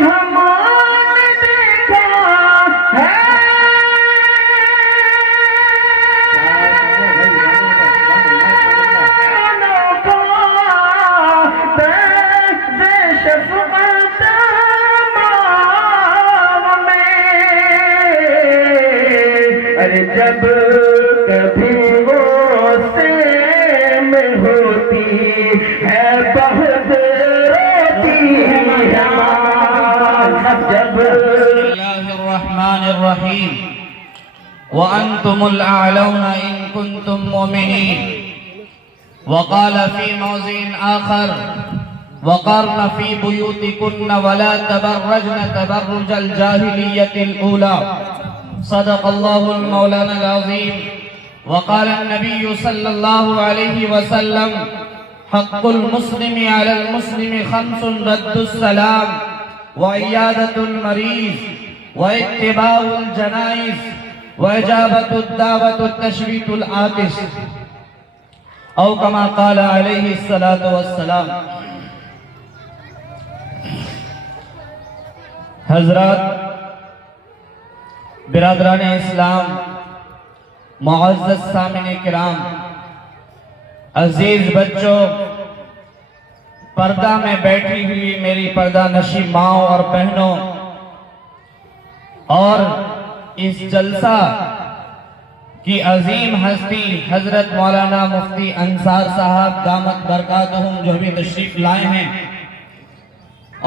ہمارے دیکھا ہے جب کبھی وہ میں ہوتی ہے بہت روتی ہے جب بسم اللہ الرحمن الرحیم وَأَنْتُمُ الْأَعْلَوْنَ إِن كُنتُم مُّؤْمِنِينَ وقال في موضع آخر وقرن في بيوتكن ولا تبرجن تبرج الجاهلية الأولى صدق الله المولانا العظيم وقال النبي صلى الله عليه وسلم حق المسلم على المسلم خمس رد السلام وعيادة المريض واتباع الجنائز وإجابة الدعوة التشريط العاطس او كما قال عليه الصلاة والسلام۔ حضرات، برادران اسلام، معزز سامعین کرام، عزیز بچوں، پردہ میں بیٹھی ہوئی میری پردہ نشی ماؤں اور بہنوں، اور اس جلسہ کی عظیم ہستی حضرت مولانا مفتی انصار صاحب دامت برکاتہم جو بھی تشریف لائے ہیں،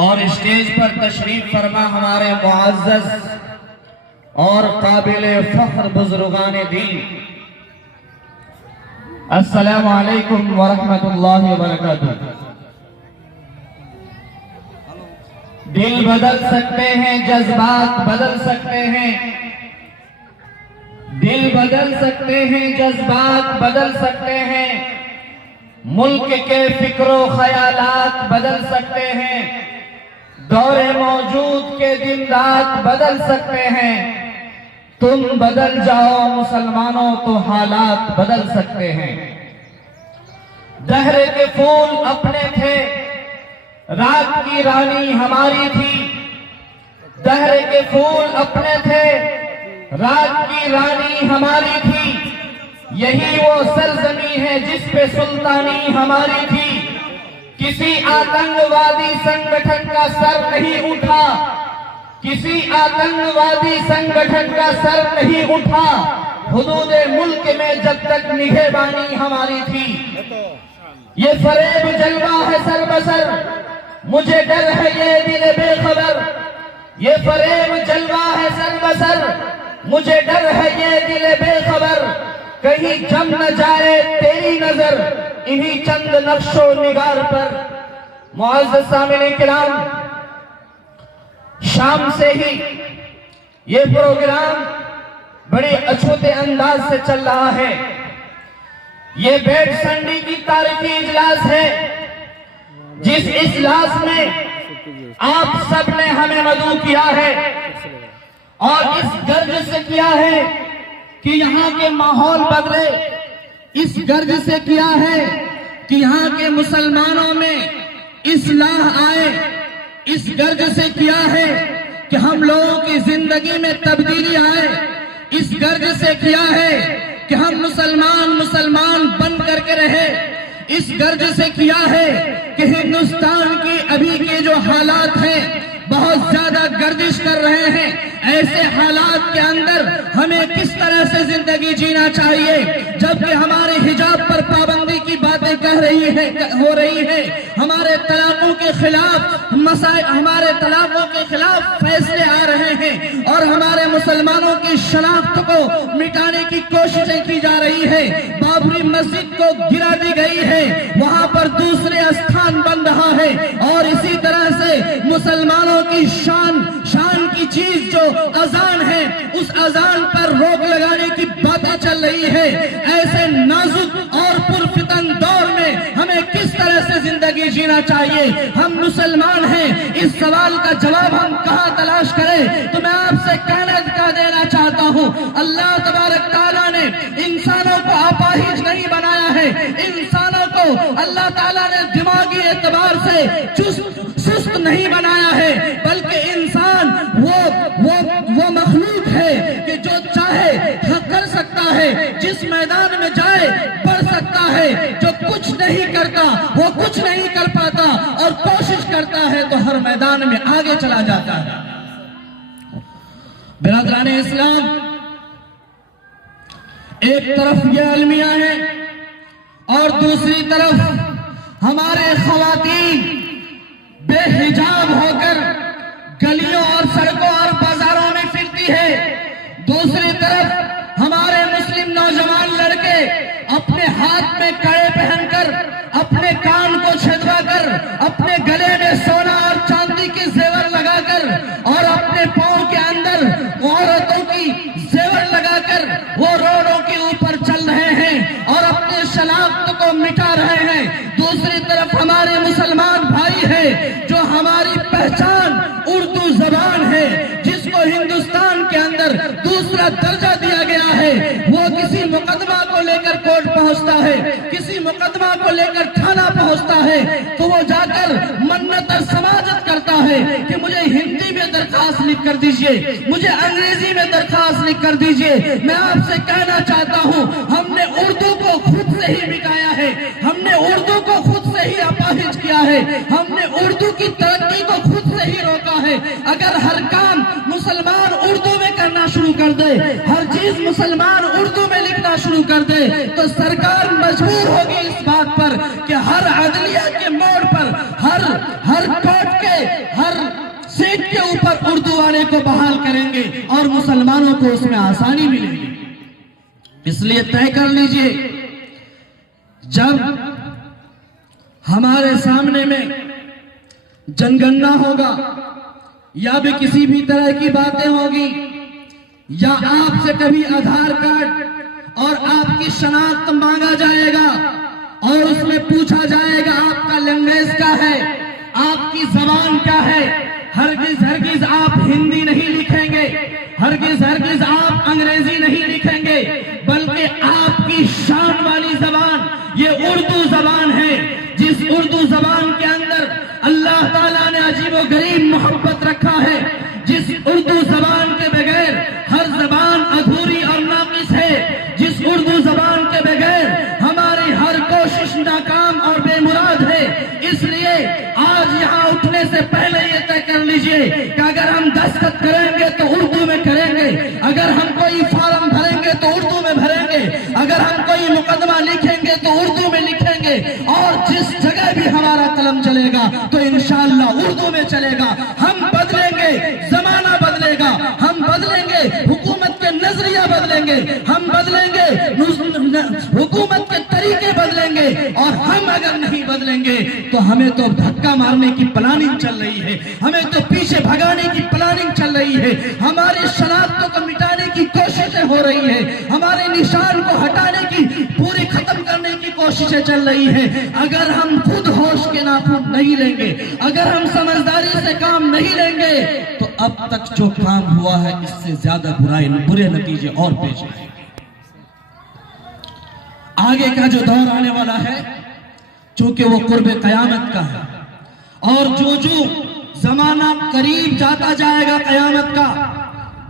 اور اسٹیج پر تشریف فرما ہمارے معزز اور قابل فخر بزرگان دین، السلام علیکم ورحمۃ اللہ وبرکاتہ۔ دل بدل سکتے ہیں، جذبات بدل سکتے ہیں، دل بدل سکتے ہیں، جذبات بدل سکتے ہیں، ملک کے فکر و خیالات بدل سکتے ہیں، دور موجود کے دن رات بدل سکتے ہیں، تم بدل جاؤ مسلمانوں تو حالات بدل سکتے ہیں۔ دہر کے پھول اپنے تھے، رات کی رانی ہماری تھی، دہر کے پھول اپنے تھے، رات کی رانی ہماری تھی، یہی وہ سرزمین ہے جس پہ سلطانی ہماری تھی، کسی آتنکوادی سنگٹھن کا سر نہیں اٹھا، کسی آتنکوادی سنگٹھن کا سر نہیں اٹھا، حدود ملک میں جب تک نگہبانی ہماری تھی۔ یہ فریب جلوہ ہے سر بسر، مجھے ڈر ہے یہ دل بے خبر، یہ فریب جلوہ ہے سر بسر، مجھے ڈر ہے یہ دل بے خبر، کہیں جم نہ جائے تیری نظر انہی چند نقش و نگار پر۔ معزز سامعین کرام، شام سے ہی یہ پروگرام بڑے اچھوتے انداز سے چل رہا ہے۔ یہ بیٹ سنڈی کی تاریخی اجلاس ہے، جس اجلاس میں آپ سب نے ہمیں مدعو کیا ہے، اور اس غرض سے کیا ہے کہ یہاں کے ماحول بدلے، اس غرض سے کیا ہے کہ یہاں کے مسلمانوں میں اصلاح آئے، اس غرض سے کیا ہے کہ ہم لوگوں کی زندگی میں تبدیلی آئے، اس غرض سے کیا ہے کہ ہم مسلمان بن کر کے رہے، اس غرض سے کیا ہے کہ ہندوستان کی ابھی کے جو حالات ہیں بہت زیادہ گردش کر رہے ہیں، ایسے حالات کے اندر ہمیں کس طرح سے زندگی جینا چاہیے، جبکہ ہمارے حجاب پر پابندی کی باتیں ہو رہی ہے، ہمارے طلاقوں کے خلاف ہمارے طلاقوں کے خلاف فیصلے آ رہے ہیں، اور ہمارے مسلمانوں کی شناخت کو مٹانے کی کوششیں کی جا رہی ہے، بابری مسجد کو گرا دی گئی ہے، وہاں پر دوسرے استھان بن رہا ہے، اور اسی طرح سے مسلمانوں کی شان کی چیز جو اذان ہے، اس اذان پر روک لگانے کی باتیں چل رہی ہے۔ ایسے نازک اور پرفتن دور میں ہمیں کس طرح سے زندگی جینا چاہیے؟ ہم مسلمان ہیں، اس سوال کا جواب ہم کہاں تلاش کریں؟ تو میں آپ سے کہنا دینا چاہتا ہوں، اللہ تبارک تعالیٰ نے انسانوں کو اپاہج نہیں بنایا ہے، انسانوں کو اللہ تعالیٰ نے دماغی اعتبار سے سست نہیں بنایا ہے، بلکہ کرتا وہ کچھ نہیں کر پاتا، اور کوشش کرتا ہے تو ہر میدان میں آگے چلا جاتا ہے۔ برادران اسلام، ایک طرف یہ المیہ ہے اور دوسری طرف ہمارے خواتین بے حجاب ہو کر گلیوں اور سڑکوں اور بازاروں میں پھرتی ہے۔ دوسری طرف ہمارے مسلم نوجوان لڑکے اپنے ہاتھ میں کڑے پہن کر، اپنے کان کو چھدوا کر، اپنے گلے میں سونا اور چاندی کی زیور لگا کر، اور اپنے پاؤں کے اندر عورتوں کی زیور لگا کر وہ روڈوں کے اوپر چل رہے ہیں اور اپنے شناخت کو مٹا رہے ہیں۔ دوسری طرف ہمارے مسلمان بھائی ہیں جو ہماری پہچان اردو زبان ہے، جس کو ہندوستان کے اندر دوسرا درجہ دیا گیا ہے، وہ کسی مقدمہ کو لے کر کورٹ پہنچتا ہے، کسی مقدمہ کو لے کر تھانہ پہنچتا ہے تو وہ جا کر منت اور سماجت کرتا ہے کہ مجھے ہندی میں درخواست لکھ کر دیجئے، مجھے انگریزی میں درخواست لکھ کر دیجئے۔ میں آپ سے کہنا چاہتا ہوں، ہم نے اردو کو خود سے ہی بکایا ہے، ہم نے اردو کو خود سے ہی اپاہج کیا ہے، ہم نے اردو کی ترقی کو خود سے ہی روکا ہے۔ اگر ہر کام مسلمان اردو میں کرنا شروع کر دے، ہر چیز مسلمان اردو میں لکھنا شروع کر دے، تو سرکار مجبور ہوگی اس بات پر کہ ہر عدلیہ کے موڑ پر، ہر کورٹ کے ہر سیٹ کے اوپر اردو والے کو بحال کریں گے اور مسلمانوں کو اس میں آسانی ملے گی۔ اس لیے طے کر لیجئے، جب ہمارے سامنے میں جنگننا ہوگا یا بھی کسی بھی طرح کی باتیں ہوگی، یا آپ سے کبھی آدھار کارڈ اور آپ کی شناخت مانگا جائے گا اور اس میں پوچھا جائے گا آپ کا لینگویج کیا ہے، آپ کی زبان کیا ہے، ہرگز آپ ہندی نہیں لکھیں گے، ہرگز آپ انگریزی نہیں لکھیں گے، بلکہ آپ کی شان والی زبان یہ اردو زبان ہے، جس اردو زبان کے اندر اللہ تعالیٰ نے عجیب و غریب محبت رکھا ہے، جس اردو زبان کے بغیر ہر زبان ادھوری اور ناقص ہے، جس اردو زبان کے بغیر ہماری ہر کوشش ناکام اور بے مراد ہے۔ اس لیے آج یہاں اٹھنے سے پہلے یہ طے کر لیجئے کہ اگر ہم دستخط کریں گے تو اردو میں کریں گے، اگر ہم کوئی فارم بھریں گے تو اردو میں بھریں گے، اگر ہم کوئی مقدمہ لکھیں گے تو اردو میں لکھیں گے، اور جس جگہ بھی ہمارا قلم چلے گا تو انشاءاللہ اردو میں چلے گا۔ ہم بدلیں گے، زمانہ بدلے گا، ہم بدلیں گے، حکومت کے نظریہ بدلیں گے، ہم بدلیں گے، حکومت کے طریقے بدلیں گے، اور ہم اگر نہیں بدلیں گے تو ہمیں تو دھکا مارنے کی پلاننگ چل رہی ہے، ہمیں تو پیچھے بھگانے کی پلاننگ چل رہی ہے، ہماری شناختوں کو مٹانے کی کوششیں ہو رہی ہیں، ہمارے نشان کو ہٹانے کی پوری ختم کرنے کی کوششیں چل رہی ہیں۔ اگر ہم خود ہوش کے ناخن نہیں لیں گے، اگر ہم سمجھداری سے کام نہیں لیں گے تو اب تک جو کام ہوا ہے اس سے زیادہ برے نتیجے اور پیش آئیں گے۔ آگے کا جو دور آنے والا ہے چونکہ وہ قرب قیامت کا ہے، اور جو زمانہ قریب جاتا جائے گا قیامت کا،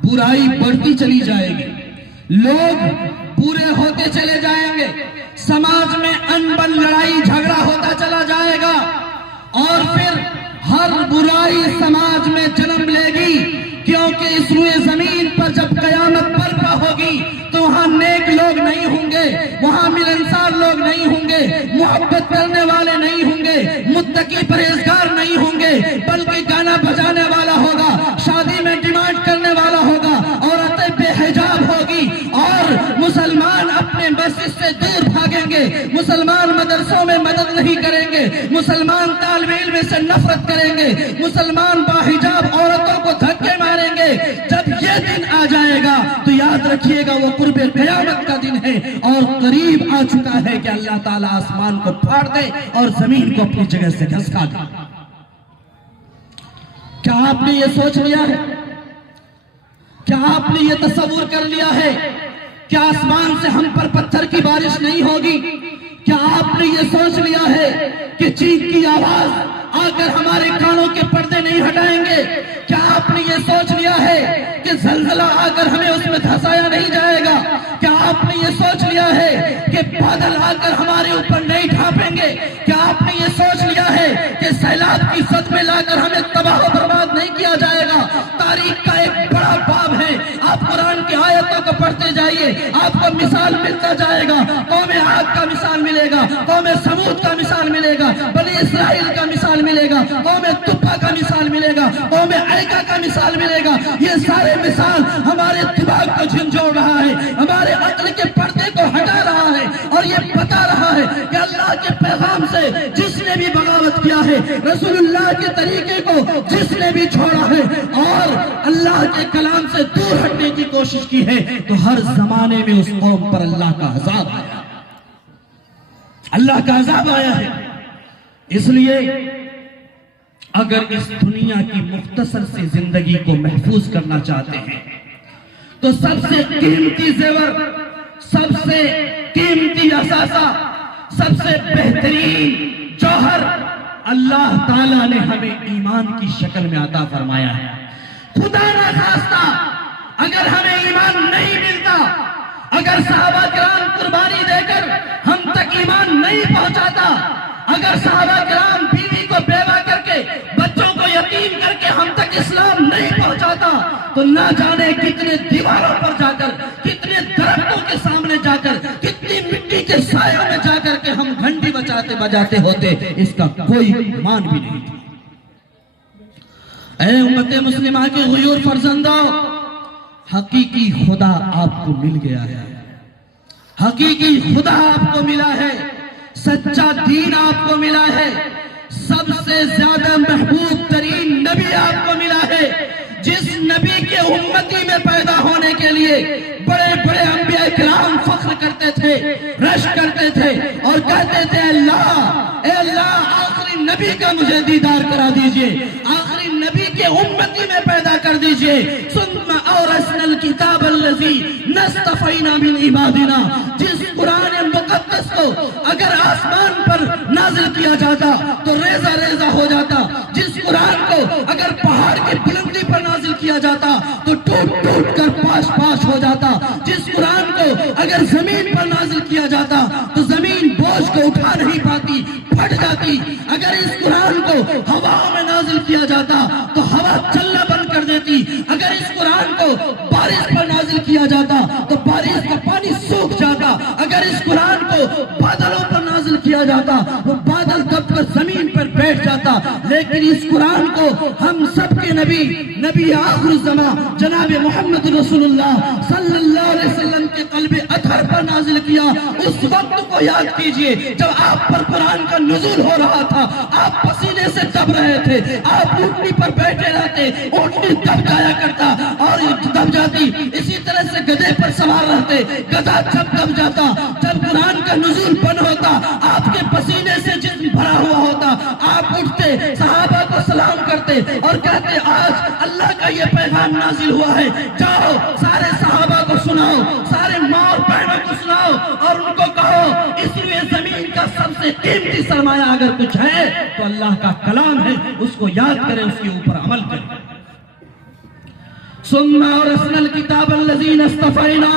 برائی بڑھتی چلی جائے گی، لوگ برے ہوتے چلے جائیں گے، سماج میں انبن لڑائی جھگڑا ہوتا چلا جائے گا، اور پھر ہر برائی سماج میں جنم لے گی، کیونکہ اس روئے زمین پر جب قیامت برپا ہوگی تو وہاں نیک لوگ نہیں ہوں گے، وہاں ملنسار لوگ نہیں ہوں گے، محبت کرنے والے نہیں ہوں گے، متقی پرہیزگار نہیں ہوں گے، بلکہ گانا بجانے والا ہوگا، شادی میں ڈیمانڈ کرنے والا ہوگا، عورتیں بے حجاب ہوگی، اور مسلمان اپنے مسجد سے دور بھاگیں گے، مسلمان مدرسوں میں مدد نہیں کریں گے، مسلمان طالب علم سے نفرت کریں گے، مسلمان باحجاب عورتوں کو دھکے ماریں گے۔ جب یہ دن آ جائے گا تو یاد رکھیے گا وہ قرب قیامت کا دن ہے، اور قریب آ چکا ہے کہ اللہ تعالیٰ آسمان کو پھاڑ دے اور زمین کو اپنی جگہ سے گھسکا دے۔ کیا آپ نے یہ سوچ لیا ہے؟ کیا آپ نے یہ تصور کر لیا ہے کہ آسمان سے ہم پر پتھر کی بارش نہیں ہوگی؟ کیا آپ نے یہ سوچ لیا ہے کہ چیخ کی آواز آ کر ہمارے کانوں کے پردے نہیں ہٹائیں گے؟ کیا آپ نے یہ سوچ لیا ہے کہ زلزلہ آ کر ہمیں اس میں دھسایا نہیں جائے گا؟ کیا آپ نے یہ سوچ لیا ہے کہ بادل آ کر ہمارے اوپر نہیں ڈھانپیں گے؟ کیا آپ نے یہ سوچ لیا ہے کہ سیلاب کی زد میں لا کر ہمیں تباہ و برباد نہیں کیا جائے گا؟ تاریخ کا ایک بڑا باب ہے، آپ قرآن کی آیتوں کو پڑھتے جائیے، آپ کو مثال ملتا جائے گا۔ قوم عاد کا مثال ملے گا، قوم سمود کا مثال ملے گا، بنی اسرائیل کا مثال ملے گا، قوم تبا کا مثال ملے گا، قوم ایکا کا مثال ملے گا۔ یہ سارے مثال ہمارے دماغ کو جھنجھوڑ رہا ہے، ہمارے عقل کے پردے کو ہٹا رہا ہے، اور یہ بتا رہا ہے کہ اللہ کے پیغام سے جس نے بھی بغاوت کیا ہے، رسول اللہ کے طریقے کو جس نے بھی چھوڑا ہے، اور اللہ کے کلام سے دور ہٹنے کی کوشش کی ہے، تو ہر زمانے میں اس قوم پر اللہ کا عذاب آیا، اللہ کا عذاب آیا ہے۔ اس لیے اگر اس دنیا کی مختصر سی زندگی کو محفوظ کرنا چاہتے ہیں تو سب سے قیمتی زیور، سب سے قیمتی اثاثہ، سب سے بہترین جوہر اللہ تعالیٰ نے ہمیں ایمان کی شکل میں عطا فرمایا ہے۔ خدا نہ خواستہ اگر ہمیں ایمان نہیں ملتا، اگر صحابہ کرام قربانی دے کر ہم تک ایمان نہیں پہنچاتا، اگر صحابہ کرام بیوی کو بیوہ کر کے، بچوں کو یتیم کر کے ہم تک اسلام نہیں پہنچاتا، تو نہ جانے کتنے دیواروں پر جا کر، کتنے درختوں کے سامنے جا کر، کتنی مٹی کے سایوں میں جا کر کے ہم گھنٹی بجاتے ہوتے، اس کا کوئی مان بھی نہیں تھا۔ اے امت مسلمہ کے غیور فرزندوں، حقیقی خدا آپ کو مل گیا ہے، حقیقی خدا آپ کو ملا ہے، سچا دین آپ کو ملا ہے، سب سے زیادہ محبوب ترین نبی آپ کو ملا ہے، جس نبی کے امتی میں پیدا ہونے کے لیے بڑے بڑے انبیاء کرام فخر کرتے تھے، رشک کرتے تھے اور کہتے تھے اے اللہ آخری نبی کا مجھے دیدار کرا دیجئے، آخری نبی کے امتی میں پیدا کر دیجئے۔ ثم اورثنا الکتاب الذی نصطفینا من عبادنا، جس قرآن مقدس کو اگر آسمان پر نازل کیا جاتا تو ریزہ ریزہ ہو جاتا، جس قرآن کو اگر پہاڑ کی بلندی پر نازل کیا جاتا تو ٹوٹ ٹوٹ کر پاش پاش ہو جاتا، جس قرآن کو اگر زمین پر نازل کیا جاتا تو زمین بوجھ کو اٹھا نہیں پاتی، پھٹ جاتی، اگر اس قرآن کو ہواؤں میں نازل کیا جاتا تو ہوا چلنا بند کر دیتی، اگر اس قرآن کو بارش پر نازل کیا جاتا تو بارش کا پانی سوکھ جاتا، اگر اس قرآن کو بادلوں پر نازل کیا جاتا وہ بادل دب کر زمین پر بیٹھ جاتا، لیکن اس قرآن کو ہم سب کے نبی آخر الزمان جناب محمد رسول اللہ صلی اللہ علیہ وسلم کے قلب اطہر پر نازل کیا۔ اس وقت کو یاد کیجئے جب آپ پر قرآن کا نزول ہو رہا تھا، آپ پسینے سے دب رہے تھے، آپ اونٹنی پر بیٹھے رہتے، اونٹنی دب جایا کرتا اور دب جاتی، اسی طرح سے گدھے پر سوار رہتے، گدھا جب دب جاتا، جب قرآن کا نزول بند ہوتا، آپ کے پسینے سے جسم بھرا ہوا ہوتا، آپ اٹھتے، صحابہ کو سلام کرتے اور کہتے آج اللہ کا یہ پیغام نازل ہوا ہے، جاؤ سارے صحابہ کو سناؤ، سارے ماں اور بہنوں کو سناؤ اور ان کو کہو اس لیے زمین کا سب سے قیمتی سرمایہ اگر کچھ ہے تو اللہ کا کلام ہے، اس کو یاد کریں، اس کے اوپر عمل کریں۔ ثم اورثنا الکتاب الذی اصطفینا،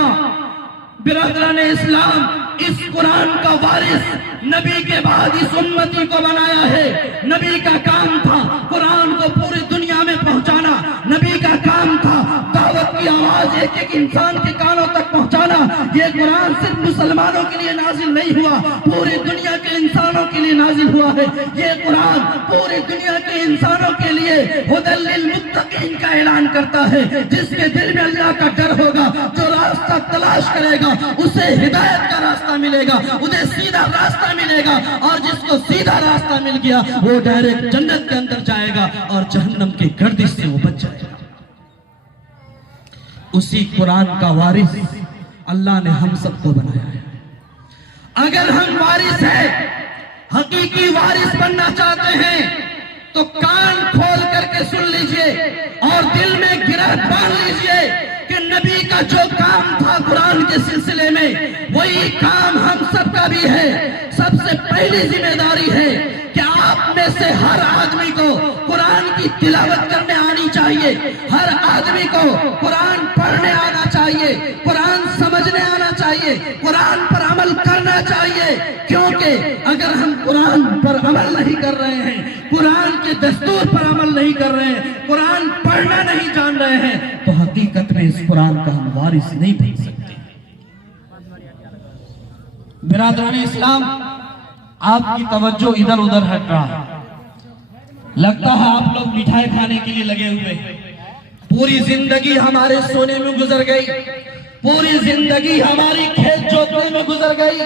برادران اسلام، اس قرآن کا وارث نبی کے بعد اس امتی کو بنایا ہے۔ نبی کا کام تھا قرآن کو پوری دنیا میں پہنچانا، نبی کا کام تھا دعوت کی آواز ایک ایک انسان کے کانوں تک پہنچانا۔ یہ قرآن صرف مسلمانوں کے لیے نازل نہیں ہوا، پوری دنیا کے انسانوں کے لیے نازل ہوا ہے۔ یہ قرآن پوری دنیا کے انسانوں کے لیے ھدی للمتقین کا اعلان کرتا ہے، جس کے دل میں اللہ کا ڈر ہوگا، جو راستہ تلاش کرے گا اسے ہدایت کا راستہ ملے گا، اسے سیدھا راستہ ملے گا، اور جس کو سیدھا راستہ مل گیا وہ ڈائریکٹ جنت کے اندر جائے گا اور جہنم کی گردش سے وہ بچ جائے گا۔ اسی قرآن کا وارث اللہ نے ہم سب کو بنایا ہے۔ اگر ہم وارث ہیں، حقیقی وارث بننا چاہتے ہیں تو کان کھول کر کے سن لیجئے اور دل میں گرہ باندھ لیجئے کہ نبی کا جو کام تھا قرآن کے سلسلے میں وہی کام ہم سب کا بھی ہے۔ سب سے پہلی ذمہ داری ہے کہ آپ میں سے ہر آدمی کو قرآن کی تلاوت کرنے آنی چاہیے، ہر آدمی کو قرآن پڑھنے آنا چاہیے، قرآن سمجھنے آنا چاہیے۔ چاہیے، قرآن پر عمل کرنا چاہیے، کیونکہ اگر ہم قرآن پر عمل نہیں کر رہے ہیں، قرآن کے دستور پر عمل نہیں کر رہے ہیں، قرآن پڑھنا نہیں جان رہے ہیں، تو حقیقت میں اس قرآن کا ہم وارث نہیں بن سکتے۔ برادران اسلام، آپ کی توجہ ادھر ادھر ہٹ رہا ہے، لگتا ہے آپ لوگ مٹھائی کھانے کے لیے لگے ہوئے ہیں۔ پوری زندگی ہمارے سونے میں گزر گئی، پوری زندگی ہماری کھیت جوتنے میں گزر گئی،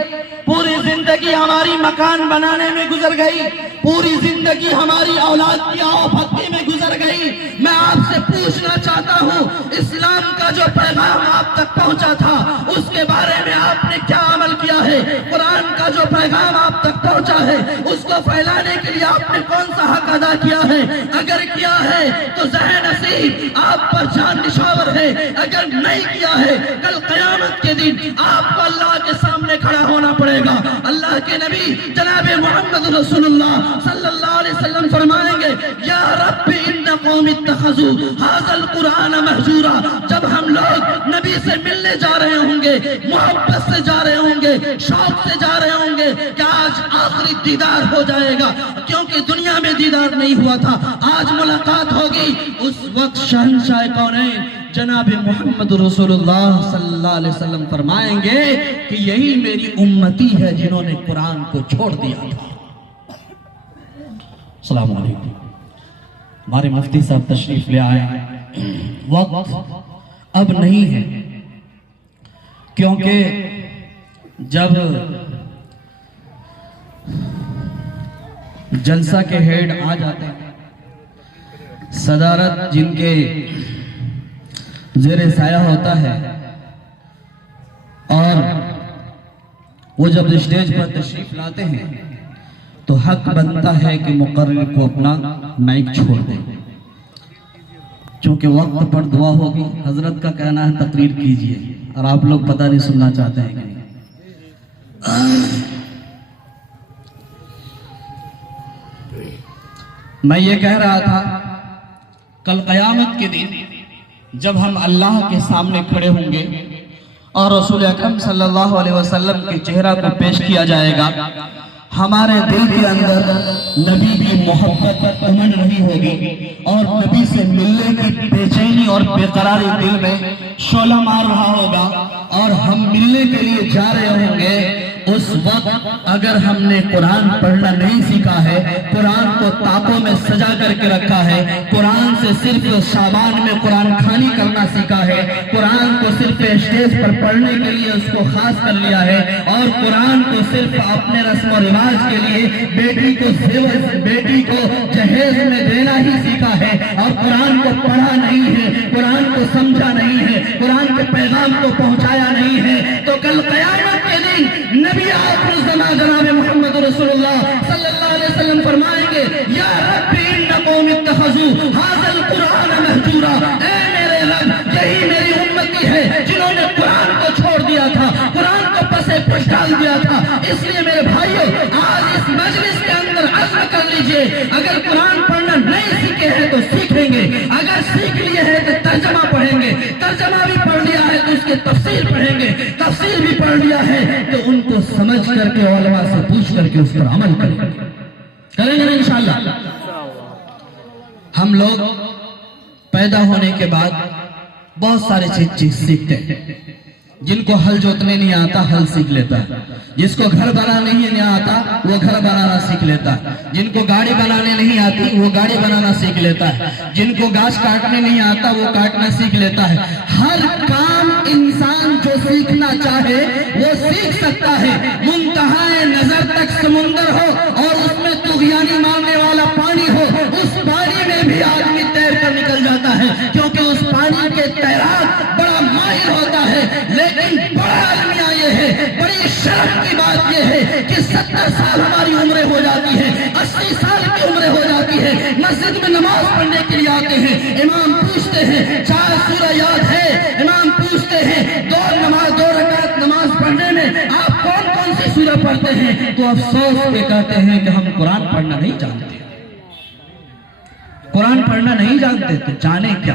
پوری زندگی ہماری مکان بنانے میں گزر گئی، پوری زندگی ہماری اولاد کی آؤ بھگتی میں گزر گئی۔ میں آپ سے پوچھنا چاہتا ہوں، اسلام کا جو پیغام آپ تک پہنچا تھا اس کے بارے میں آپ نے کیا عمل کیا ہے؟ قرآن کا جو پیغام آپ تک پہنچا ہے اس کو پھیلانے کے لیے آپ نے کون سا حق ادا کیا ہے؟ اگر کیا ہے تو ذہن نصیب آپ پر جان نشاور ہے، اگر نہیں کیا ہے کل قیامت کے دن آپ کو اللہ کے سامنے کھڑا ہونا پڑے گا۔ اللہ کے نبی جناب محمد رسول اللہ صلی اللہ علیہ وسلم فرمائیں گے، یا رب ان قوم اتخذوا ھذا القرآن مہجورا۔ جب ہم لوگ نبی سے ملنے جا رہے ہوں گے، محبت سے جا رہے ہوں گے، شوق سے جا رہے ہوں گے کہ آج آخری دیدار ہو جائے گا، کیونکہ دنیا میں دیدار نہیں ہوا تھا، آج ملاقات ہوگی۔ اس وقت شہنشاہ کونین جناب محمد رسول اللہ صلی اللہ علیہ وسلم فرمائیں گے کہ یہی میری امتی ہے جنہوں نے قرآن کو چھوڑ دیا تھا۔ السلام علیکم۔ ہمارے مفتی صاحب تشریف لے آئے ہیں، وقت اب نہیں ہے، کیونکہ جب جلسہ کے ہیڈ آ جاتے ہیں، صدارت جن کے زیر سایہ ہوتا ہے، اور وہ جب اسٹیج پر تشریف لاتے ہیں تو حق بنتا ہے کہ مقرر کو اپنا مائک چھوڑ دیں، چونکہ وقت پر دعا ہوگی۔ حضرت کا کہنا ہے تقریر کیجئے، اور آپ لوگ پتہ نہیں سننا چاہتے ہیں کہ نہیں۔ میں یہ کہہ رہا تھا، کل قیامت کے دن جب ہم اللہ کے سامنے کھڑے ہوں گے اور رسول اکرم صلی اللہ علیہ وسلم کے چہرہ کو پیش کیا جائے گا، ہمارے دل کے اندر نبی کی محبت امن رہی ہوگی، اور نبی سے ملنے کی بے چینی اور بے قراری دل میں شعلہ مار رہا ہوگا، اور ہم ملنے کے لیے جا رہے ہوں گے۔ اس وقت اگر ہم نے قرآن پڑھنا نہیں سیکھا ہے، قرآن کو طاقوں میں سجا کر کے رکھا ہے، قرآن سے صرف شابان میں قرآن خوانی کرنا سیکھا ہے، قرآن کو صرف اسٹیج پر پڑھنے کے لیے اس کو خاص کر لیا ہے، اور قرآن کو صرف اپنے رسم و رواج کے لیے بیٹی کو جہیز میں دینا ہی سیکھا ہے، اور قرآن کو پڑھا نہیں ہے، قرآن کو سمجھا نہیں ہے، قرآن کے پیغام کو پہنچایا نہیں ہے، تو کل قیامت کے دن نبی آخر الزمان جناب محمد رسول اللہ صلی اللہ علیہ وسلم فرمائیں گے، یا رب ان قوم اتخذوا ھذا القرآن مہجورا۔ اے میرے رب، یہی میری امتی ہے جنہوں نے قرآن کو چھوڑ دیا تھا، قرآن کو پسے پش ڈال دیا تھا۔ اس لیے میرے بھائیوں، آج اس مجلس کے اندر عزم کر لیجئے، اگر قرآن پڑھنا نہیں سیکھے ہیں تو سیکھیں گے، اگر سیکھ لیے ہیں تو ترجمہ پڑھیں گے، ترجمہ بھی پڑھ لیا ہے تو اس کے تفسیر پڑھیں گے، تفسیر بھی پڑھ لیا ہے تو ان کو سمجھ کر کے علماء سے پوچھ کر کے اس پر عمل کریں گے نا انشاءاللہ۔ ہم لوگ پیدا ہونے کے بعد بہت سارے چیز سیکھتے ہیں۔ جن کو ہل جوتنے نہیں آتا ہل سیکھ لیتا ہے، جس کو گھر بنانے نہیں آتا وہ گھر بنانا سیکھ لیتا ہے، جن کو گاڑی بنانے نہیں آتی وہ گاڑی بنانا سیکھ لیتا ہے، جن کو گاچھ کاٹنے نہیں آتا وہ کاٹنا سیکھ لیتا ہے۔ ہر کام انسان جو سیکھنا چاہے وہ سیکھ سکتا ہے، منتہائے نظر تک سمندر ہو اور اس میں طغیانی مارنے والا پانی ہو، اس پانی میں بھی آدمی تیر کر نکل جاتا ہے، کیونکہ اس پانی کے تیراک بڑا ماہر ہوتا ہے۔ لیکن بڑا المیہ یہ ہے، بڑی شرم کی بات یہ ہے کہ 70 سال ہماری عمریں ہو جاتی ہے، 80 سال کی عمریں ہو جاتی ہے، مسجد میں نماز پڑھنے کے لیے آتے ہیں، امام پوچھتے ہیں 4 سورہ یاد ہے، امام پوچھتے ہیں 2 رکعت نماز پڑھنے میں آپ کون کون سی سورہ پڑھتے ہیں، تو افسوس کے کہتے ہیں کہ ہم قرآن پڑھنا نہیں جانتے۔ قرآن پڑھنا نہیں جانتے تو جانے کیا؟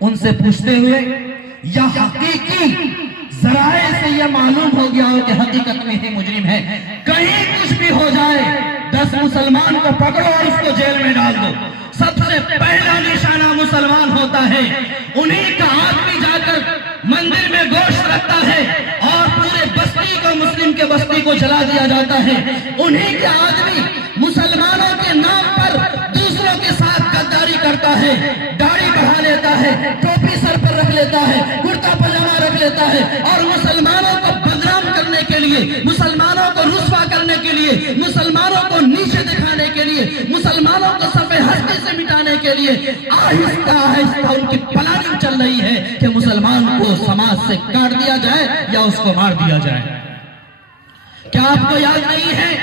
ان سے پوچھتے ہوئے یا حقیقی ذرائع سے یہ معلوم ہو گیا ہو کہ حقیقت میں ہی مجرم ہے، کہیں کچھ بھی ہو جائے 10 مسلمان کو پکڑو اور اس کو جیل میں ڈال دو۔ سب سے پہلا نشانہ مسلمان ہوتا ہے، انہی کا آدمی جا کر مندر میں گوشت رکھتا ہے اور پورے بستی کو، مسلم کے بستی کو جلا دیا جاتا ہے۔ انہی کے آدمی مسلمانوں کے نام پر دوسروں کے ساتھ غداری کرتا ہے، داڑھی بڑھا لیتا ہے، ٹوپی سر پر رکھ لیتا ہے، کرتا پاجامہ رکھ لیتا ہے اور مسلمانوں کو بدنام کرنے کے لیے، مسلمانوں کو رسوا کرنے کے لیے، مسلمانوں کو نیچے دکھانے کے لیے، مسلمانوں کو صفحے ہستی سے مٹانے کے لیے آہستہ آہستہ ان کی پلاننگ چل رہی ہے کہ مسلمان کو سماج سے کاٹ دیا جائے یا اس کو مار دیا جائے۔ کیا آپ کو یاد نہیں ہے؟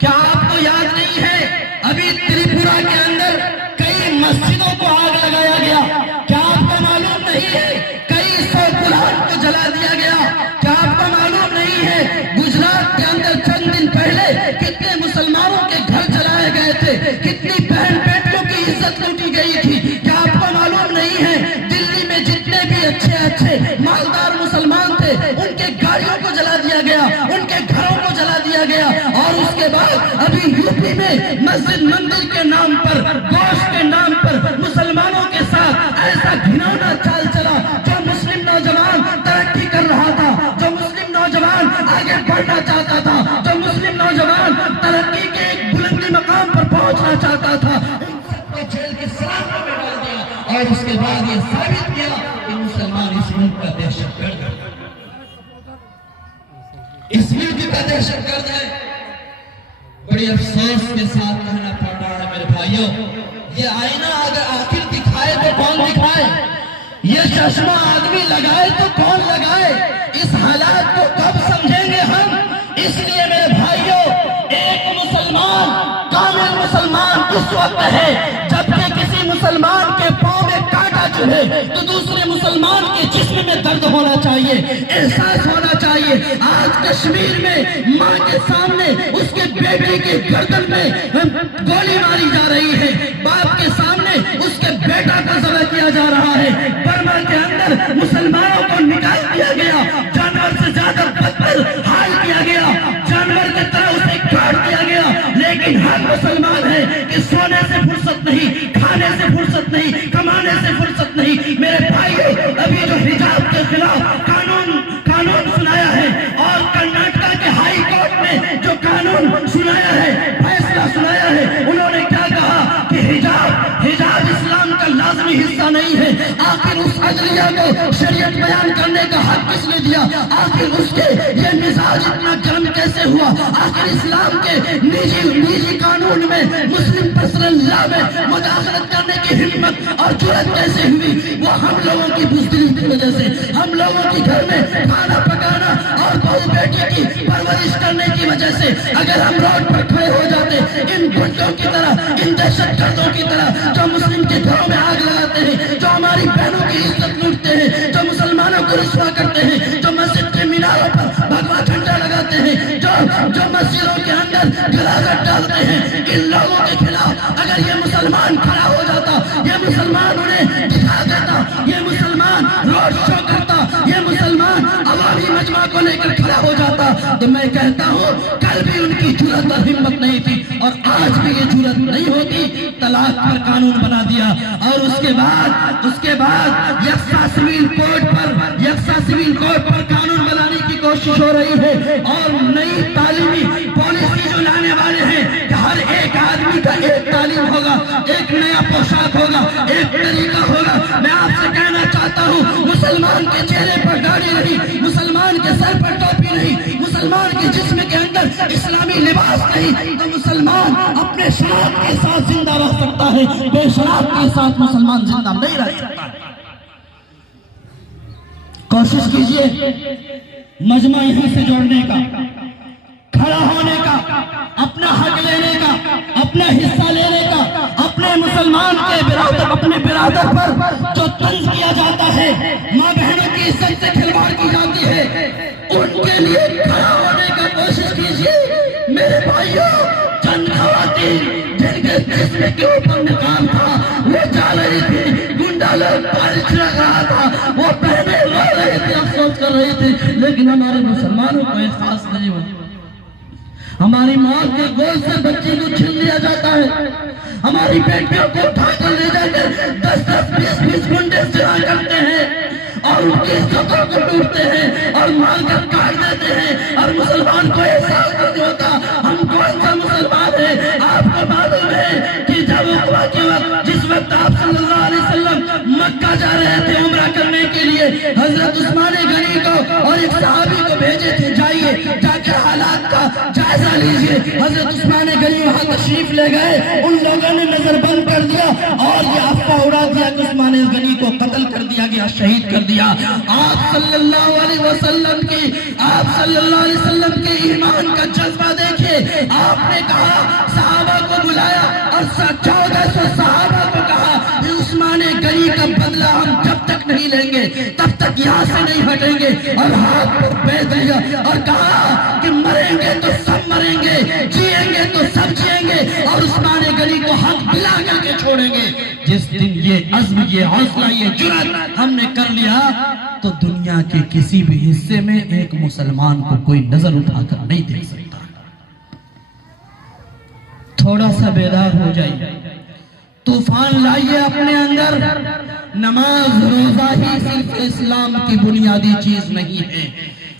کیا آپ کو یاد نہیں ہے ابھی تریپورہ کے اندر کئی مسجدوں کو آگ لگایا گیا؟ کیا آپ کو معلوم نہیں ہے کئی 100 قرآن کو جلا دیا گیا؟ کیا آپ کو معلوم نہیں ہے گجرات کے اندر چند دن پہلے کتنے مسلمانوں کے گھر جلائے گئے تھے، کتنی بہن بیٹیوں کی عزت لوٹی گئی تھی؟ کیا آپ کو معلوم نہیں ہے دلی میں جتنے بھی اچھے مالدار مسلمان تھے ان کے گاڑیوں کو جلا دیا گیا، ان کے گھروں کو جلا دیا گیا؟ اور اس کے بعد ابھی یوپی میں مسجد مندر کے نام پر، گوشت کے نام پر مسلمانوں کے ساتھ ایسا گھناؤنا چال چلا۔ جو مسلم نوجوان ترقی کر رہا تھا، جو مسلم نوجوان آگے بڑھنا چاہتا تھا، جو مسلم نوجوان ترقی کے ایک بلندی مقام پر پہنچنا چاہتا تھا، ان سب کو جیل کے سلاخوں میں ڈال دیا اور اس کے بعد یہ ثابت کیا کہ مسلمان اس ملک کا دہشت گرد ہے، اس ملک کا دہشت گرد ہے۔ بڑی افسوس کے ساتھ کہنا پڑ رہا ہے میرے بھائیوں، یہ آئینہ اگر آخر دکھائے تو کون دکھائے؟ یہ چشمہ آدمی لگائے تو کون لگائے؟ اس حالات کو کب سمجھیں گے ہم؟ اس لیے میرے بھائیوں، ایک مسلمان، کامل مسلمان اس وقت ہے جبکہ کسی مسلمان کے پاؤں میں کانٹا چبھے تو دوسرے مسلمان کے جسم میں درد ہونا چاہیے، احساس ہونا چاہیے۔ آج کشمیر میں ماں کے سامنے اس کے بیٹے کے گردن میں گولی ماری جا رہی ہے، باپ کے سامنے اس کے بیٹا کا ذبح کیا جا رہا ہے، برما کے اندر مسلمانوں کو نکال دیا گیا، جانور سے زیادہ بدتر حال کیا گیا، جانور کی طرح اسے کاٹ دیا گیا، لیکن ہم مسلمان ہیں کہ سونے سے فرصت نہیں، کھانے سے فرصت نہیں، کمانے سے فرصت نہیں۔ میرے بھائیو، ابھی جو حجاب کے خلاف قانون سنایا ہے اور کرناٹکا کے ہائی کورٹ میں جو قانون سنایا ہے، فیصلہ سنایا ہے، انہوں نے کیا کہا کہ حجاب اسلام کا لازمی حصہ نہیں ہے۔ آخر اس عدلیہ کو شریعت بیان کرنے کا حق کس نے دیا؟ آخر اس کے یہ مزاج اتنا گرم کیسے ہوا؟ آخر اسلام کے نجی قانون میں، مسلم پرسنل لا میں مداخلت کرنے کی ہمت اور جرأت کیسے ہوئی؟ وہ ہم لوگوں کی بزدلی کی وجہ سے، ہم لوگوں کی گھر میں کھانا پکانا اور بہو بیٹی کی پرورش کرنے کی وجہ سے۔ اگر ہم روڈ پر کھڑے ہو جاتے ان گنڈوں کی طرح، ان دہشت گردوں کی طرح جو مسلم کے گھروں میں آگ لگاتے ہیں، جو ہماری بہنوں کی عزت لوٹتے ہیں، جو مسلمانوں کو رسوا کرتے ہیں، جو مسجد کے میناروں پر بھگوا جھنڈا لگاتے ہیں، جو مسجدوں کے اندر غلاظت ڈالتے ہیں، ان لوگوں کے خلاف اگر یہ مسلمان کھڑا ہو جاتا، یہ مسلمان انہیں دکھا دیتا، یہ مسلمان روڈ شو کرتا، یہ مسلمان عوامی مجمع کو لے کر کھڑا ہو جاتا، تو میں کہتا ہوں کل بھی ان کی جرأت اور ہمت نہیں تھی اور آج بھی یہ جرأت نہیں ہوتی۔ طلاق پر قانون بنا دیا اور اس کے بعد یکساں سول کوڈ پر قانون بنانے کی کوشش ہو رہی ہے اور نئی تعلیمی پالیسی جو لانے والے ہیں کہ ہر ایک آدمی کا ایک تعلیم ہوگا، ایک نیا پوشاک ہوگا، ایک طریقہ ہوگا۔ میں آپ سے کہنا چاہتا ہوں، مسلمان کے چہرے پر داڑھی نہیں، مسلمان کے سر پر ٹوپی نہیں، مسلمان کے جسم کے اندر اسلامی لباس نہیں، تو مسلمان اپنے شراب کے ساتھ زندہ رہ سکتا ہے، بے شراب کے ساتھ مسلمان زندہ نہیں رہ سکتا۔ کوشش کیجئے مجمع یہاں سے جوڑنے کا، کھڑا ہونے کا، اپنا حق لینے کا، اپنا حصہ لینے کا، اپنے مسلمان کے اپنے برادر پر جو طنز کیا جاتا ہے، ماں بہنوں کی عزت سے کھلواڑ کی جاتی ہے، ان کے لیے کھڑا ہونے کا کوشش کیجئے۔ میرے بھائیوں، چند خواتین جن کے جسم کے اوپر نقاب تھا وہ جا رہی تھی، ڈالے بارش لگ رہا تھا، وہ بہنیں رو رہی تھی، افسوس کر رہی تھی، لیکن ہمارے مسلمانوں کو احساس نہیں ہوا۔ ہماری ماں کے گود سے بچی کو چھین لیا جاتا ہے، ہماری بیٹیوں کو اٹھا کر لے جا کر 10-10 20-20 گھنٹے سیوا کرتے ہیں اور ان کی عزتوں کو ڈوبتے ہیں اور مار کر کاٹ دیتے ہیں، اور مسلمان کو احساس نہیں ہوتا ہم کون سا مسلمان ہیں۔ آپ کو معلوم ہے کہ جب عقبہ کے وقت، جس وقت آپ صلی اللہ علیہ وسلم مکہ جا رہے تھے عمرہ کرنے کے لیے، حضرت عثمان غنی کو اور ایک صحابی کو بھیجے تھے، جائیے جا کے حالات کا جائزہ لیجئے۔ حضرت عثمان غنی وہاں تشریف لے گئے، ان لوگوں نے نظر بند کر دیا اور یہ افواہ اڑا دیا کہ عثمان غنی کو قتل کر دیا گیا، شہید کر دیا۔ آپ صلی اللہ علیہ وسلم کے ایمان کا جذبہ دیکھیے، آپ نے کہا، صحابہ کو بلایا اور 1400 صحابہ کو کہا کہ عثمان غنی کا بدلہ ہم جب تک نہیں لیں گے تب تک یہاں سے نہیں ہٹیں گے، اور ہاتھ پر بیٹھ دیا اور کہا کہ مریں گے تو سب مریں گے، جیئیں گے تو سب جیئیں گے، اور عثمان غنی کو حق دلا کر کے چھوڑیں گے۔ جس دن یہ عزم، یہ حوصلہ، یہ جرأت ہم نے کر لیا تو دنیا کے کسی بھی حصے میں ایک مسلمان کو کوئی نظر اٹھا کر نہیں دیکھ سکتا۔ تھوڑا سا بیدار ہو جائیے، طوفان لائیے اپنے اندر۔ نماز روزہ ہی صرف اسلام کی بنیادی چیز نہیں ہے،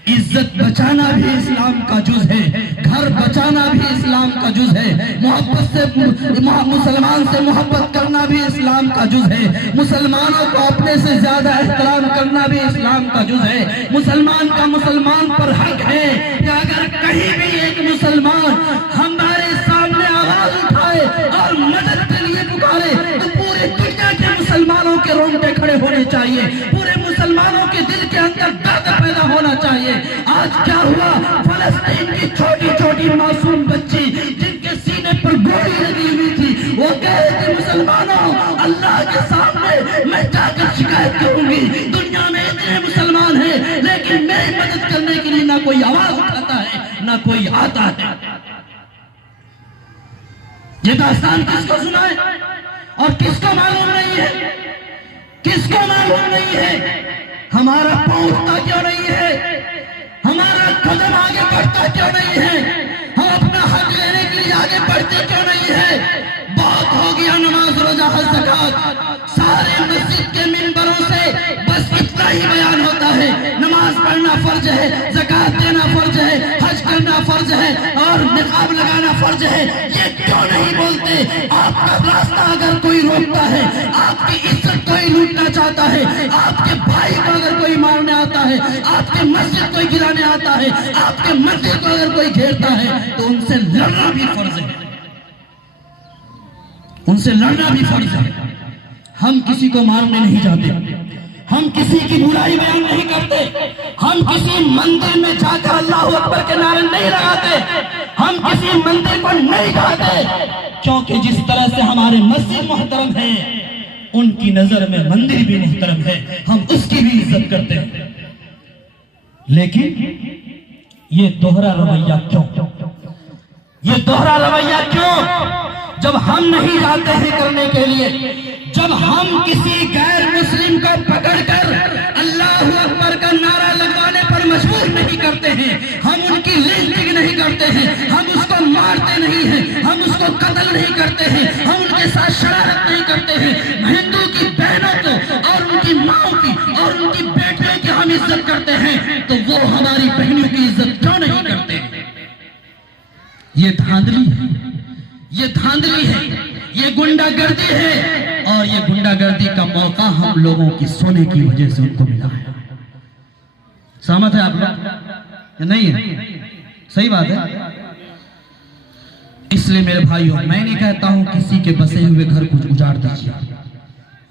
عزت بچانا بھی اسلام کا جز ہے، گھر بچانا بھی اسلام کا جز ہے، محبت سے مسلمان سے محبت کرنا بھی اسلام کا جز ہے، مسلمانوں کو اپنے سے زیادہ احترام کرنا بھی اسلام کا جز ہے۔ مسلمان کا مسلمان پر حق ہے کہ اگر کہیں بھی ایک مسلمان ہمارے سامنے آواز اٹھائے اور مدد کے لیے پکارے تو پورے دنیا کے مسلمانوں کے رونگٹے کھڑے ہونے چاہیے، پورے مسلمانوں کے دل کے اندر درد پیدا ہونا چاہیے۔ آج کیا ہوا؟ فلسطین کی چھوٹی چھوٹی معصوم بچی جن کے سینے پر گولی لگی ہوئی تھی، وہ کہہ رہی تھی، مسلمانوں، اللہ کے سامنے میں جا کر شکایت کروں گی، دنیا میں اتنے مسلمان ہیں لیکن میری مدد کرنے کے لیے نہ کوئی آواز اٹھاتا ہے نہ کوئی آتا ہے۔ یہ داستان کس کو سنائے اور کس کو معلوم نہیں ہے؟ کس کو معلوم نہیں ہے؟ ہمارا پاؤں اٹھتا کیوں نہیں ہے؟ ہمارا قدم آگے بڑھتا کیوں نہیں ہے؟ ہم اپنا حق لینے کے لیے آگے بڑھتے کیوں نہیں ہے؟ بہت ہو گیا نماز روزہ حج زکات، سارے مسجد کے منبروں سے بس اتنا ہی بیان ہوتا ہے، نماز پڑھنا فرض ہے، زکات دینا فرض ہے، حج کرنا فرض ہے اور نقاب لگانا فرض ہے۔ یہ کیوں نہیں بولتے؟ آپ کا راستہ اگر کوئی روکتا ہے، آپ کی عزت کوئی لوٹنا چاہتا ہے، آپ کے بھائی کو اگر کوئی مارنے آتا ہے، آپ کے مسجد کوئی گرانے آتا ہے، آپ کے مسجد کو اگر کوئی گھیرتا ہے تو ان سے لڑنا بھی فرض ہے، ان سے لڑنا بھی فرض ہے۔ ہم کسی کو مارنے نہیں جاتے، ہم کسی کی برائی بیان نہیں کرتے، ہم کسی مندر میں جا کر اللہ اکبر کے نعرے نہیں لگاتے، ہم کسی مندر کو نہیں جاتے، کیونکہ جس طرح سے ہمارے مسجد محترم ہے ان کی نظر میں مندر بھی محترم ہے، ہم اس کی بھی عزت کرتے ہیں۔ لیکن یہ دوہرا رویہ کیوں؟ یہ دوہرا رویہ کیوں؟ جب ہم نہیں جاتے ہیں کرنے کے لیے، جب ہم کسی غیر مسلم کو پکڑ کر اللہ اکبر کا نعرہ لگوانے پر مجبور نہیں کرتے ہیں، ہم ان کی لنچنگ نہیں کرتے ہیں، ہم اس کو مارتے نہیں ہیں، ہم اس کو قتل نہیں کرتے ہیں، ہم ان کے ساتھ شرارت نہیں کرتے ہیں، ہندو کی بہنوں کو اور ان کی ماں کی اور ان کی بیٹیوں کی ہم عزت کرتے ہیں، تو وہ ہماری بہنوں کی عزت کیوں نہیں کرتے؟ یہ دھاندلی ہے، یہ دھاندلی ہے، یہ گنڈا گردی ہے، اور یہ گنڈا گردی کا موقع ہم لوگوں کی سونے کی وجہ سے ان کو ملا ہے۔ سہمت ہے آپ لوگ؟ نہیں ہے؟ صحیح بات ہے۔ اس لیے میرے بھائیوں، میں نہیں کہتا ہوں کسی کے بسے ہوئے گھر کو اجاڑ دیجیے،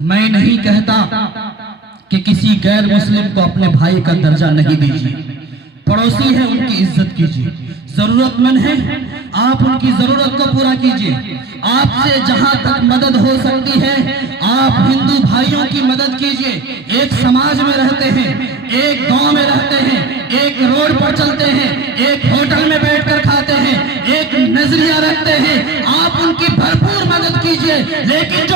میں نہیں کہتا کہ کسی غیر مسلم کو اپنے بھائی کا درجہ نہیں دیجیے، پڑوسی ہے ان کی عزت کیجیے، ضرورت مند ہے آپ ان کی ضرورت کو پورا کیجیے، آپ سے جہاں تک مدد ہو سکتی ہے آپ ہندو بھائیوں کی مدد کیجیے۔ ایک سماج میں رہتے ہیں، ایک گاؤں میں رہتے ہیں، ایک روڈ پر چلتے ہیں، ایک ہوٹل میں بیٹھ کر کھاتے ہیں، ایک نظریہ رکھتے ہیں، آپ ان کی بھرپور مدد کیجیے، لیکن جو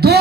2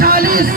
40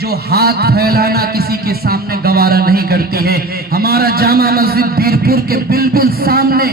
جو ہاتھ پھیلانا کسی کے سامنے گوارا نہیں کرتی ہے. ہمارا جامع مسجد بیرپور کے بالکل سامنے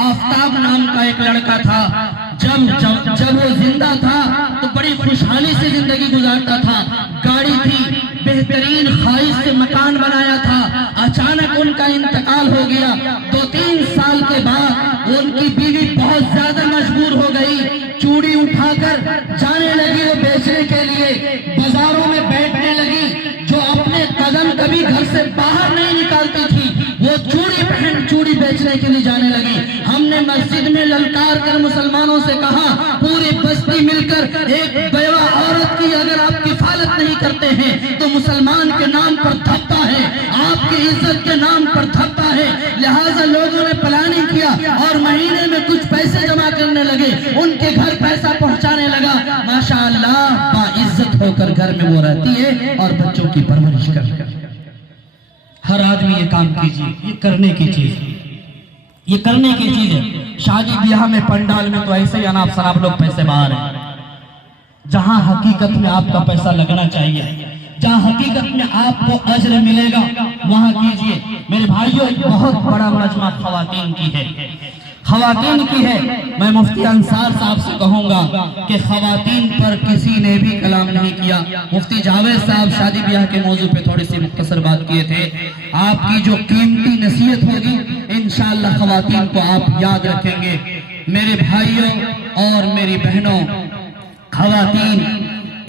آفتاب نام کا ایک لڑکا تھا. جب وہ زندہ تھا تو بڑی خوشحالی سے زندگی گزارتا تھا. گاڑی تھی, بہترین خواہش سے مکان بنایا تھا. اچانک ان کا انتقال ہو گیا. 2-3 سال کے بعد ان کی بیوی بہت زیادہ مجبور ہو گئی. چوڑی اٹھا کر جانے لگی وہ بیچنے کے لیے. بازاروں میں بیٹھنے لگی. جو اپنے قدم کبھی گھر سے باہر نہیں نکالتی تھی وہ چوڑی پہن چوڑی بیچنے کے لیے جانے لگی. ہم نے مسجد میں للکار کر مسلمانوں سے کہا, پوری بستی مل کر ایک بیوہ عورت کی اگر آپ کفالت نہیں کرتے ہیں تو مسلمان کے نام پر دھبتا ہے, آپ کی عزت کے نام پر دھبتا ہے. لہٰذا لوگوں نے پلاننگ کیا اور مہینے میں کچھ پیسے جمع کرنے لگے. ان کے گھر پیسہ پہنچانے لگا. ماشاءاللہ باعزت ہو کر گھر میں وہ رہتی ہے اور بچوں کی پرورش کر. ہر آدمی یہ کام کیجیے, یہ کرنے کی چیز, یہ کرنے کی چیز ہے. شادی بیاہ میں پنڈال میں تو ایسے ہی اناپ شناپ لوگ پیسے باہر ہیں. جہاں حقیقت میں آپ کا پیسہ لگنا چاہیے, جہاں حقیقت میں آپ کو اجر ملے گا وہاں کیجیے. میرے بھائیوں, ایک بہت بڑا مجمع خواتین کی ہے, خواتین کی ہے. میں مفتی انصار صاحب سے کہوں گا کہ خواتین پر کسی نے بھی کلام نہیں کیا. مفتی جاوید صاحب شادی بیاہ کے موضوع پہ تھوڑی سی مختصر بات کیے تھے. آپ کی جو قیمتی نصیحت ہوگی انشاءاللہ خواتین کو آپ یاد رکھیں گے. میرے بھائیوں اور میری بہنوں, خواتین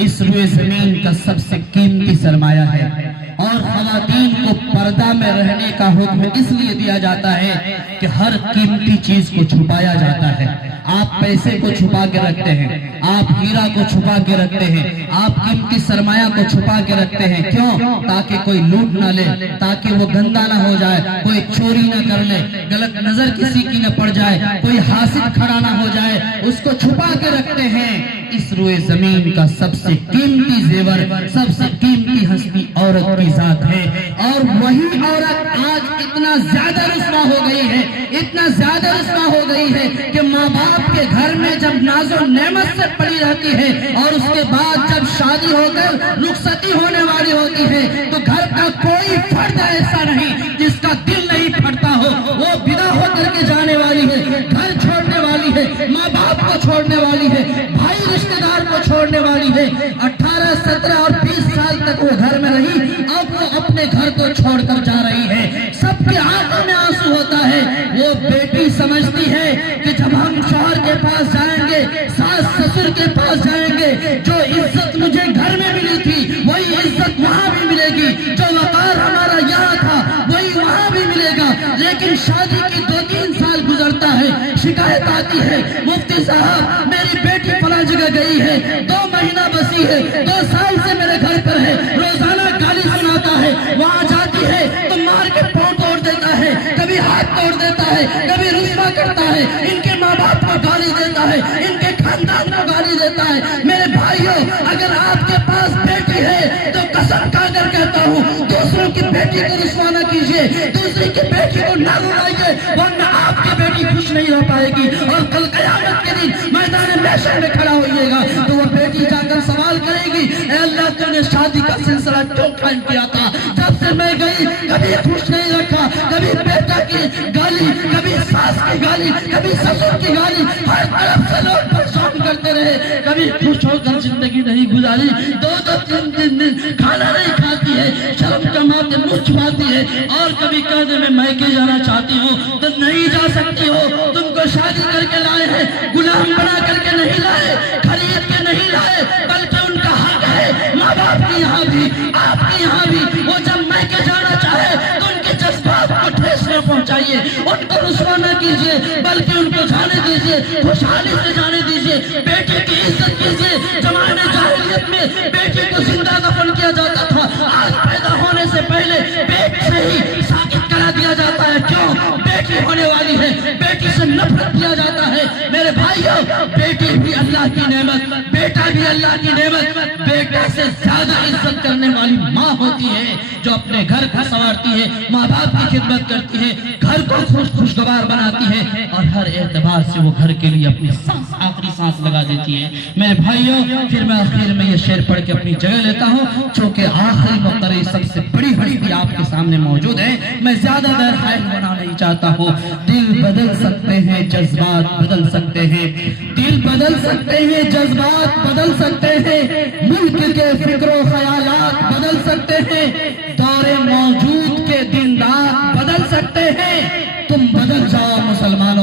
اس روئے زمین کا سب سے قیمتی سرمایہ ہے اور خواتین کو پردہ میں رہنے کا حکم اس لیے دیا جاتا ہے کہ ہر قیمتی چیز کو چھپایا جاتا ہے. آپ پیسے کو چھپا کے رکھتے ہیں, آپ ہیرا کو چھپا کے رکھتے ہیں, آپ قیمتی سرمایہ کو چھپا کے رکھتے ہیں. کیوں؟ تاکہ کوئی لوٹ نہ لے, تاکہ وہ گندا نہ ہو جائے, کوئی چوری نہ کر لے, غلط نظر کسی کی نہ پڑ جائے, کوئی حاسد کھڑا نہ ہو جائے. اس کو چھپا کے رکھتے ہیں. اس روئے زمین کا سب سے قیمتی زیور, سب سے قیمتی ہستی عورت کی ذات ہے. اور وہی عورت آج اتنا زیادہ رسوا ہو گئی ہے, اتنا زیادہ رسوا ہو گئی ہے کہ ماں باپ کے گھر میں جب ناز و نعمت سے پڑی رہتی ہے اور اس کے بعد جب شادی ہو کر رخصتی ہونے والی ہوتی ہے تو گھر کا کوئی فرد ایسا نہیں جس کا دل نہیں پھٹتا ہو. وہ ودا ہو کر کے جانے والی ہے, گھر چھوڑنے والی ہے, ماں باپ کو چھوڑنے والی ہے, بھائی رشتہ دار کو چھوڑنے والی ہے. 18, 17 اور 20 سال تک وہ گھر میں رہی, اب وہ اپنے گھر کو چھوڑ کر جا رہی ہے. سب کے آنکھوں میں آنسو ہوتا ہے. وہ بیٹی سمجھتی ہے کہ جب ہم شوہر کے پاس جائیں گے, ساس سسر کے پاس جائیں گے, جو عزت مجھے گھر میں ملی تھی وہی عزت وہاں بھی ملے گی, جو وقار ہمارا یہاں تھا وہی وہاں بھی ملے گا. لیکن شادی کی 2-3 سال گزرتا ہے, شکایت آتی ہے, مفتی صاحب میری بیٹی فلاں جگہ گئی ہے, 2 مہینہ بسی ہے, 2 سال سے میرے گھر پر ہے, روزانہ گالی سناتا ہے, وہاں جاتی ہے تو مار کے پاؤں توڑ دیتا ہے, کبھی ہاتھ توڑ دیتا ہے, کبھی رسوا کرتا ہے, ان کے ماں باپ کو گالی دیتا ہے, ان کے خاندان کو گالی دیتا ہے. میرے بھائیوں, اگر آپ کے پاس بیٹی ہے تو قسم کھا کر کہتا ہوں دوسروں کی بیٹی کو رسوا نہ کیجیے, دوسری کی بیٹی کو نہ رلائیے, ورنہ آپ کی بیٹی خوش نہیں رہ پائے گی. اور کل قیامت کے دن میدان محشر میں کھڑا ہوئیے گا تو وہ بیٹی جا کر سوال کرے گی, اے اللہ تو نے شادی کا سلسلہ کیوں قائم کیا تھا؟ جب سے میں گئی کبھی خوش نہیں رکھا, کبھی بیٹا کی گالی, کبھی ساس کی گالی, کبھی سسر کی گالی, ہر طرف سے لوگ پریشان کرتے رہے, کبھی خوش ہو کر زندگی نہیں گزاری. 2-3 دن کھانا نہیں کھاتی ہے, شرم کماتے منہ چھپاتی ہے, اور کبھی کہہ دے میں میکے جانا چاہتی ہوں تو نہیں جا سکتی ہو. تم کو شادی کر کے لائے ہیں, غلام بنا کر کے نہیں لائے, خرید کے نہیں لائے, بلکہ ان کا حق ہے. ماں باپ کی یہاں بھی, آپ کی یہاں بھی, وہ جب میکے جانا چاہے تو ان کے جذبات کو ٹھیس نہ پہنچائیے, ان کو رسوا نہ کیجیے, بلکہ ان کو جانے دیجیے, خوشحالی سے جانے دیجیے. بیٹی کی عزت کیجیے. زمانے جاہلیت میں بیٹی کو زندہ دفن کیا جاتا تھا, آج پیدا ہونے سے پہلے پیٹ سے ہی ساقط کرا دیا جاتا ہے. کیوں؟ بیٹی ہونے والی ہے, بیٹی سے نفرت کیا جاتا ہے. میرے بھائیوں, بیٹی بھی اللہ کی نعمت, بیٹا بھی اللہ کی نعمت. بیٹا سے زیادہ عزت کرنے والی ماں ہوتی ہے جو اپنے گھر کو سنوارتی ہے, ماں باپ کی خدمت کرتی ہے, گھر کو خوشگوار بناتی ہے. اور ہر اعتبار سے وہ گھر کے لیے اپنی آخری سانس لگا دیتی ہے۔ میرے بھائیوں، پھر میں آخر میں یہ شعر پڑھ کے اپنی جگہ لیتا ہوں، چونکہ آخری مقتری سب سے بڑی ہستی آپ کے سامنے موجود ہے، میں زیادہ دیر حائل ہونا نہیں چاہتا ہوں۔ دل بدل سکتے ہیں، جذبات بدل سکتے ہیں، دل بدل سکتے ہیں، جذبات بدل سکتے ہیں، ملک کے فکر و خیالات بدل سکتے ہیں، دور موجود کے دن رات بدل سکتے ہیں۔ تم بدل جاؤ مسلمانوں،